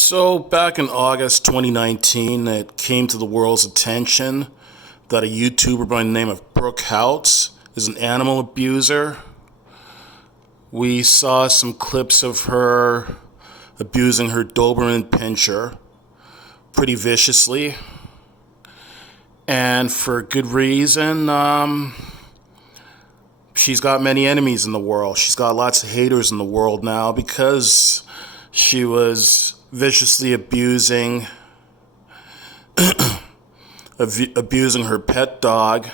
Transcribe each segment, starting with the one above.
So, back in August 2019, it came to the world's attention that a YouTuber by the name of Brooke Houts is an animal abuser. We saw some clips of her abusing her Doberman Pinscher pretty viciously, and for good reason. She's got many enemies in the world. She's got lots of haters in the world now because she was viciously abusing her pet dog,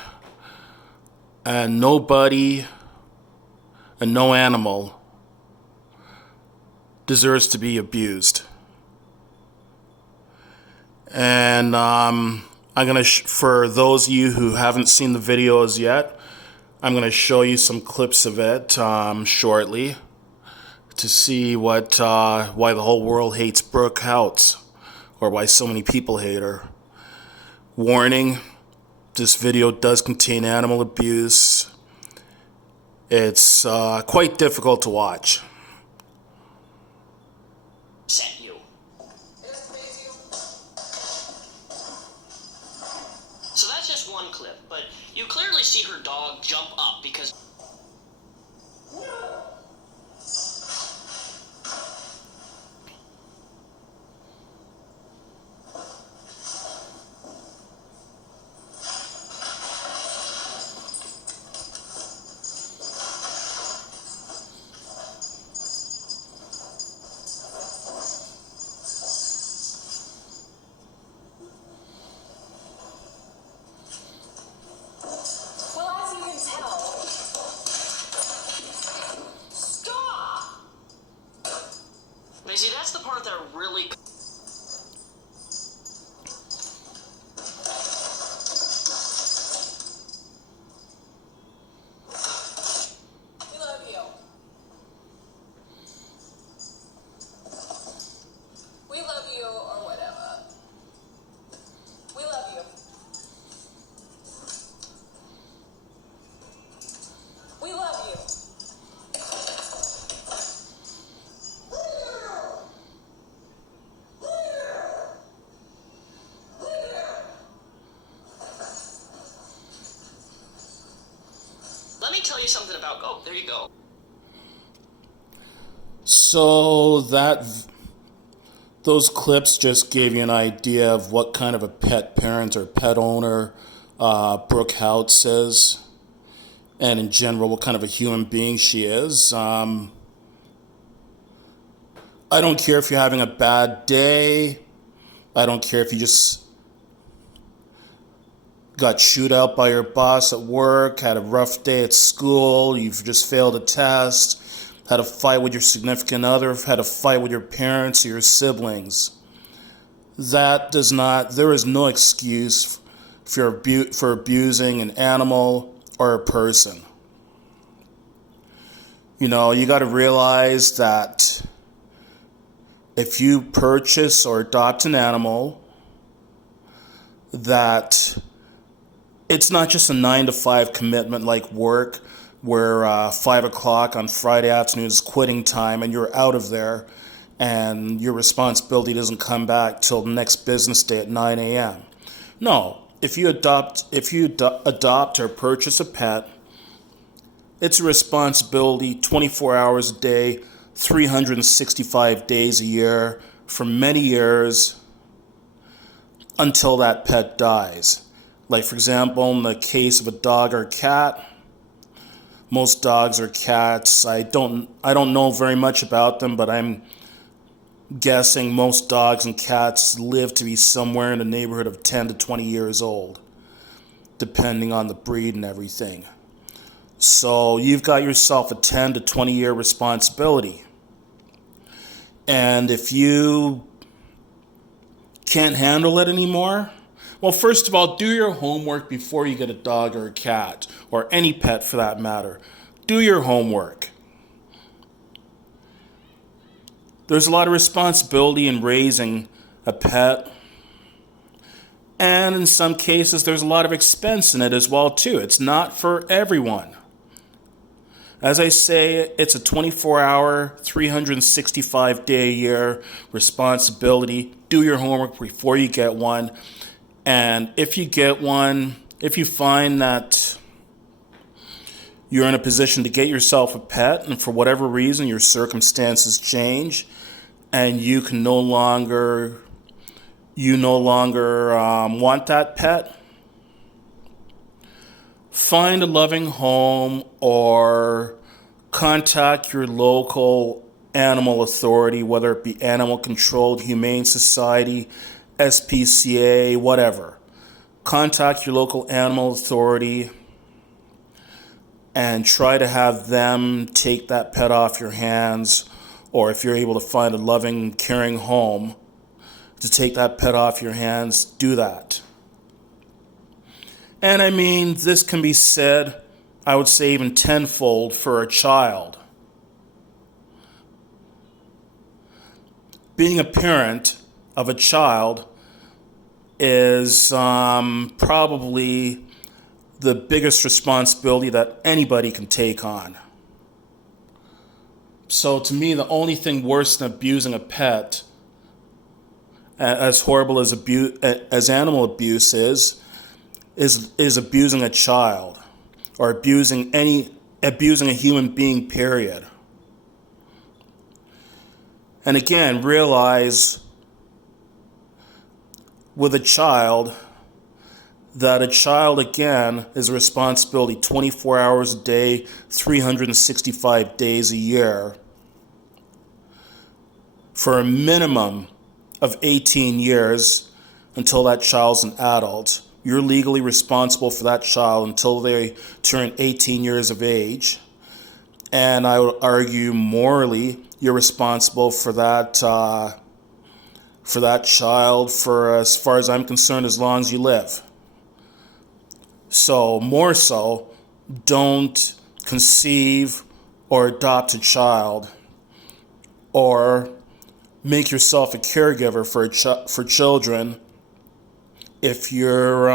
and nobody and no animal deserves to be abused. And I'm gonna for those of you who haven't seen the videos yet, I'm gonna show you some clips of it shortly to see why the whole world hates Brooke Houts, or why so many people hate her. Warning, this video does contain animal abuse. It's quite difficult to watch. Set you. So that's just one clip, but you clearly see her dog jump up because... See, that's the part that really... We love you. We love you, or whatever. We love you. We love you. Let me tell you something about... Oh, there you go. So those clips just gave you an idea of what kind of a pet parent or pet owner Brooke Houts is, and in general what kind of a human being she is. I don't care if you're having a bad day. I don't care if you just got chewed out by your boss at work, had a rough day at school, you've just failed a test, had a fight with your significant other, had a fight with your parents or your siblings. There is no excuse for abusing an animal or a person. You know, you got to realize that if you purchase or adopt an animal, that it's not just a 9-to-5 commitment like work, where 5 o'clock on Friday afternoon is quitting time and you're out of there and your responsibility doesn't come back till the next business day at 9 a.m. No, if you adopt or purchase a pet, it's a responsibility 24 hours a day, 365 days a year, for many years until that pet dies. Like, for example, in the case of a dog or cat, most dogs or cats, I don't know very much about them, but I'm guessing most dogs and cats live to be somewhere in the neighborhood of 10 to 20 years old, depending on the breed and everything. So you've got yourself a 10 to 20 year responsibility. And if you can't handle it anymore, well, first of all, do your homework before you get a dog or a cat, or any pet for that matter. Do your homework. There's a lot of responsibility in raising a pet, and in some cases there's a lot of expense in it as well too. It's not for everyone. As I say, it's a 24-hour, 365-day-a-year responsibility. Do your homework before you get one. And if you get one, if you find that you're in a position to get yourself a pet, and for whatever reason your circumstances change, and you no longer want that pet, find a loving home or contact your local animal authority, whether it be Animal Control, Humane Society, SPCA, whatever. Contact your local animal authority and try to have them take that pet off your hands, or if you're able to find a loving, caring home to take that pet off your hands, do that. And I mean, this can be said, I would say even tenfold for a child. Being a parent of a child is probably the biggest responsibility that anybody can take on. So to me, the only thing worse than abusing a pet, as horrible as animal abuse is abusing a child, or abusing a human being, period. And again, realize with a child that a child, again, is a responsibility 24 hours a day, 365 days a year, for a minimum of 18 years until that child's an adult. You're legally responsible for that child until they turn 18 years of age. And I would argue morally, you're responsible for that child for, as far as I'm concerned, as long as you live. So, more so, don't conceive or adopt a child, or make yourself a caregiver for children if you're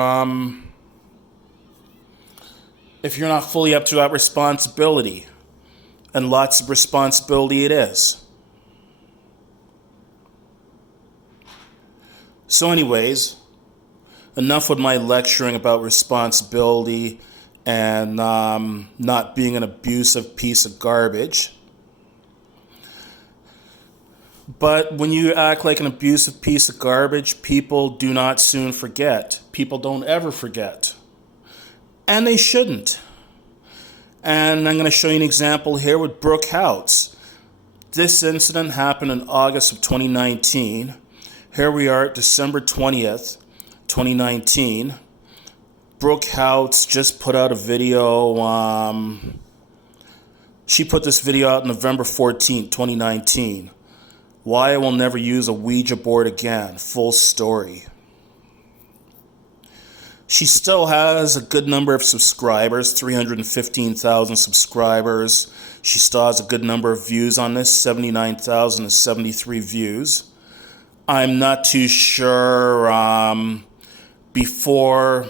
not fully up to that responsibility. And lots of responsibility it is. So anyways, enough with my lecturing about responsibility and not being an abusive piece of garbage. But when you act like an abusive piece of garbage, people do not soon forget. People don't ever forget. And they shouldn't. And I'm going to show you an example here with Brooke Houts. This incident happened in August of 2019. Here we are at December 20th, 2019. Brooke Houts just put out a video. She put this video out November 14th, 2019. Why I will never use a Ouija board again. Full story. She still has a good number of subscribers, 315,000 subscribers. She still has a good number of views on this, 79,073 views. I'm not too sure before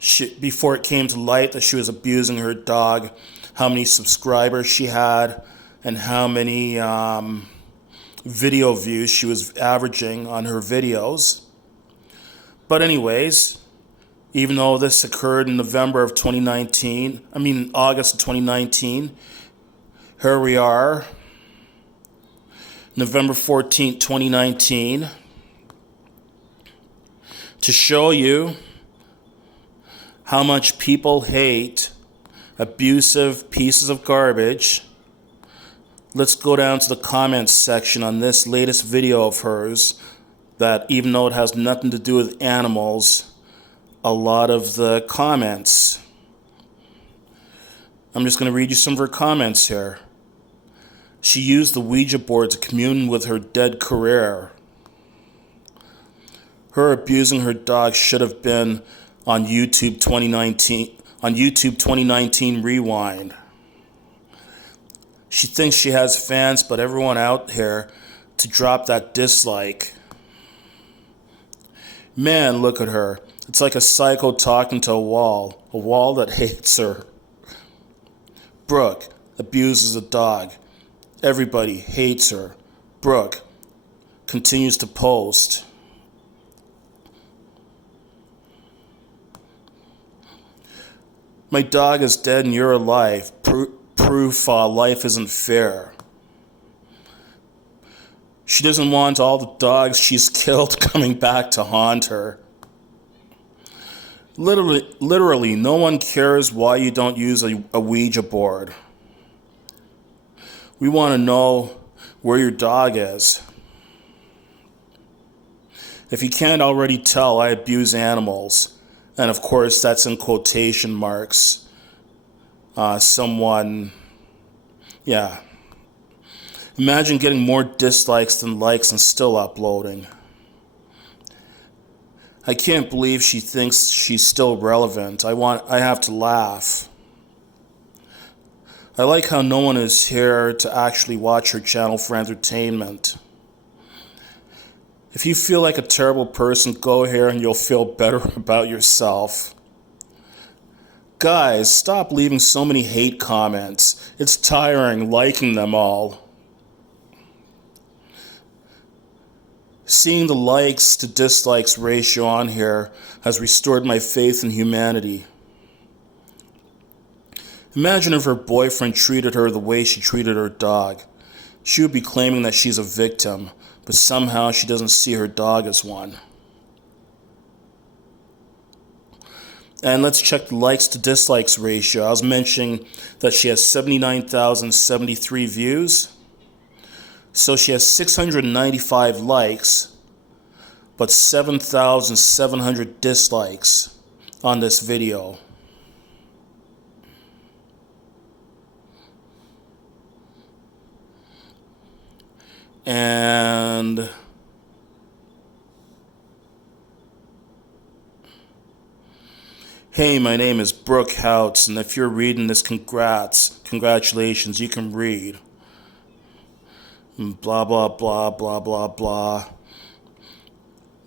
it came to light that she was abusing her dog, how many subscribers she had and how many video views she was averaging on her videos. But anyways, even though this occurred in August of 2019, here we are, November 14th, 2019, to show you how much people hate abusive pieces of garbage. Let's go down to the comments section on this latest video of hers that, even though it has nothing to do with animals, a lot of the comments. I'm just going to read you some of her comments here. She used the Ouija board to commune with her dead career. Her abusing her dog should have been on YouTube 2019 Rewind. She thinks she has fans, but everyone out here to drop that dislike. Man, look at her. It's like a psycho talking to a wall that hates her. Brooke abuses a dog. Everybody hates her. Brooke continues to post. My dog is dead and you're alive. Proof life isn't fair. She doesn't want all the dogs she's killed coming back to haunt her. Literally, no one cares why you don't use a Ouija board. We want to know where your dog is. If you can't already tell, I abuse animals. And of course, that's in quotation marks. Yeah. Imagine getting more dislikes than likes and still uploading. I can't believe she thinks she's still relevant. I have to laugh. I like how no one is here to actually watch her channel for entertainment. If you feel like a terrible person, go here and you'll feel better about yourself. Guys, stop leaving so many hate comments. It's tiring liking them all. Seeing the likes to dislikes ratio on here has restored my faith in humanity. Imagine if her boyfriend treated her the way she treated her dog. She would be claiming that she's a victim, but somehow she doesn't see her dog as one. And let's check the likes to dislikes ratio. I was mentioning that she has 79,073 views. So she has 695 likes, but 7,700 dislikes on this video. And hey, my name is Brooke Houts, and if you're reading this, congratulations, you can read. Blah, blah, blah, blah, blah, blah.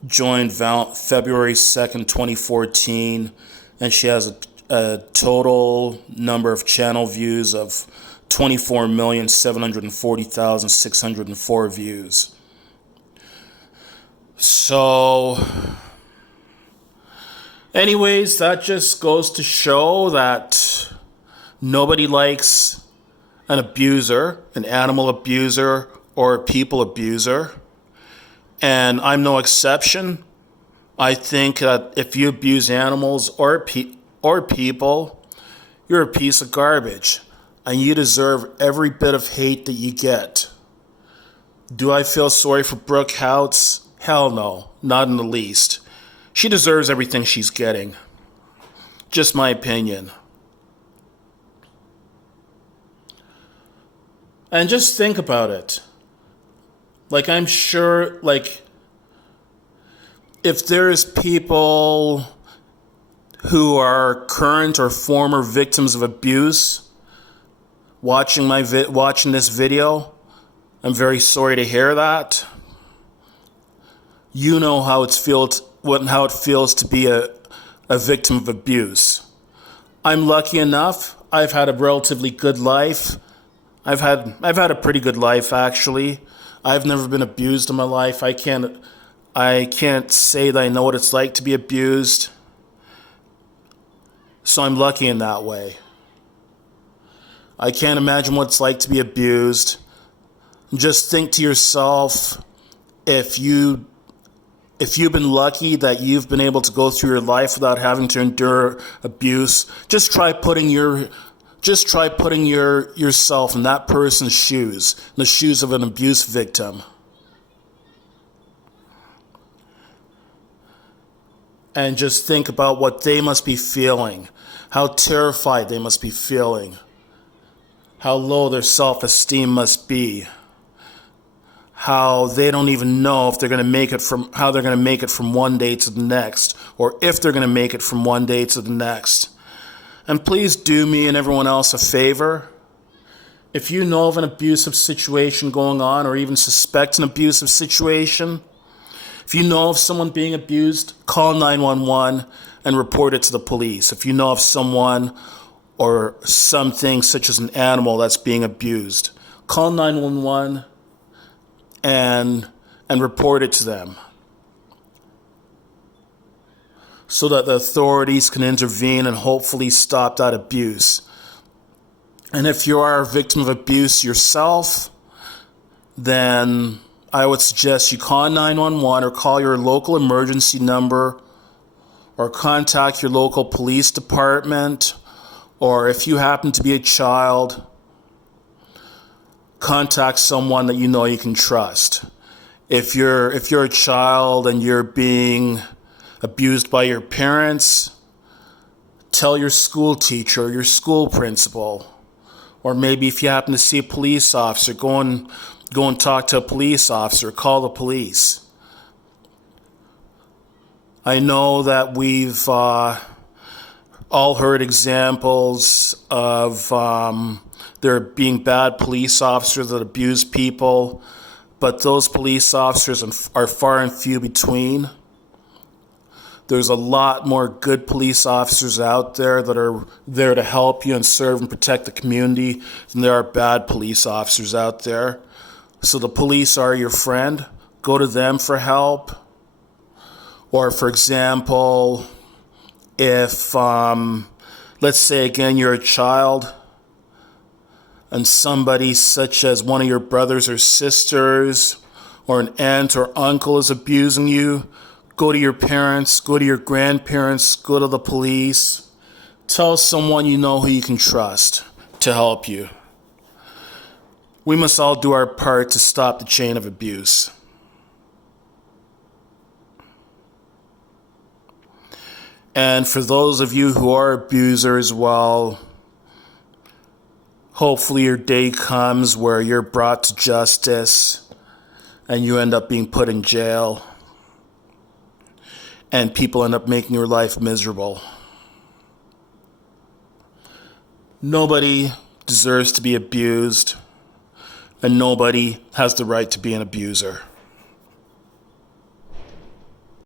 Joined February 2nd, 2014, and she has a total number of channel views of 24,740,604 views. So, anyways, that just goes to show that nobody likes an abuser, an animal abuser, or a people abuser. And I'm no exception. I think that if you abuse animals or people, you're a piece of garbage. And you deserve every bit of hate that you get. Do I feel sorry for Brooke Houts? Hell no, not in the least. She deserves everything she's getting. Just my opinion. And just think about it. Like, I'm sure, if there's people who are current or former victims of abuse watching this video, I'm very sorry to hear that. You know how it feels to be a victim of abuse. I'm lucky enough. I've had a relatively good life. I've had a pretty good life, actually. I've never been abused in my life. I can't say that I know what it's like to be abused. So I'm lucky in that way. I can't imagine what it's like to be abused. Just think to yourself, if you've been lucky that you've been able to go through your life without having to endure abuse, just try putting yourself in that person's shoes, in the shoes of an abuse victim. And just think about what they must be feeling, how terrified they must be feeling, how low their self-esteem must be, how they don't even know if they're going to make it from one day to the next, or if they're going to make it from one day to the next. And please do me and everyone else a favor. If you know of an abusive situation going on, or even suspect an abusive situation, if you know of someone being abused, call 911 and report it to the police. If you know of someone or something such as an animal that's being abused, call 911 and report it to them so that the authorities can intervene and hopefully stop that abuse. And if you are a victim of abuse yourself, then I would suggest you call 911 or call your local emergency number or contact your local police department, or if you happen to be a child, contact someone that you know you can trust. If you're a child and you're being abused by your parents, tell your school teacher or your school principal. Or maybe if you happen to see a police officer, go and talk to a police officer, call the police. I know that we've all heard examples of there being bad police officers that abuse people, but those police officers are far and few between. There's a lot more good police officers out there that are there to help you and serve and protect the community than there are bad police officers out there. So the police are your friend. Go to them for help. Or, for example, if, let's say again, you're a child and somebody such as one of your brothers or sisters or an aunt or uncle is abusing you, go to your parents, go to your grandparents, go to the police. Tell someone you know who you can trust to help you. We must all do our part to stop the chain of abuse. And for those of you who are abusers, well, hopefully your day comes where you're brought to justice and you end up being put in jail and people end up making your life miserable. Nobody deserves to be abused, and nobody has the right to be an abuser.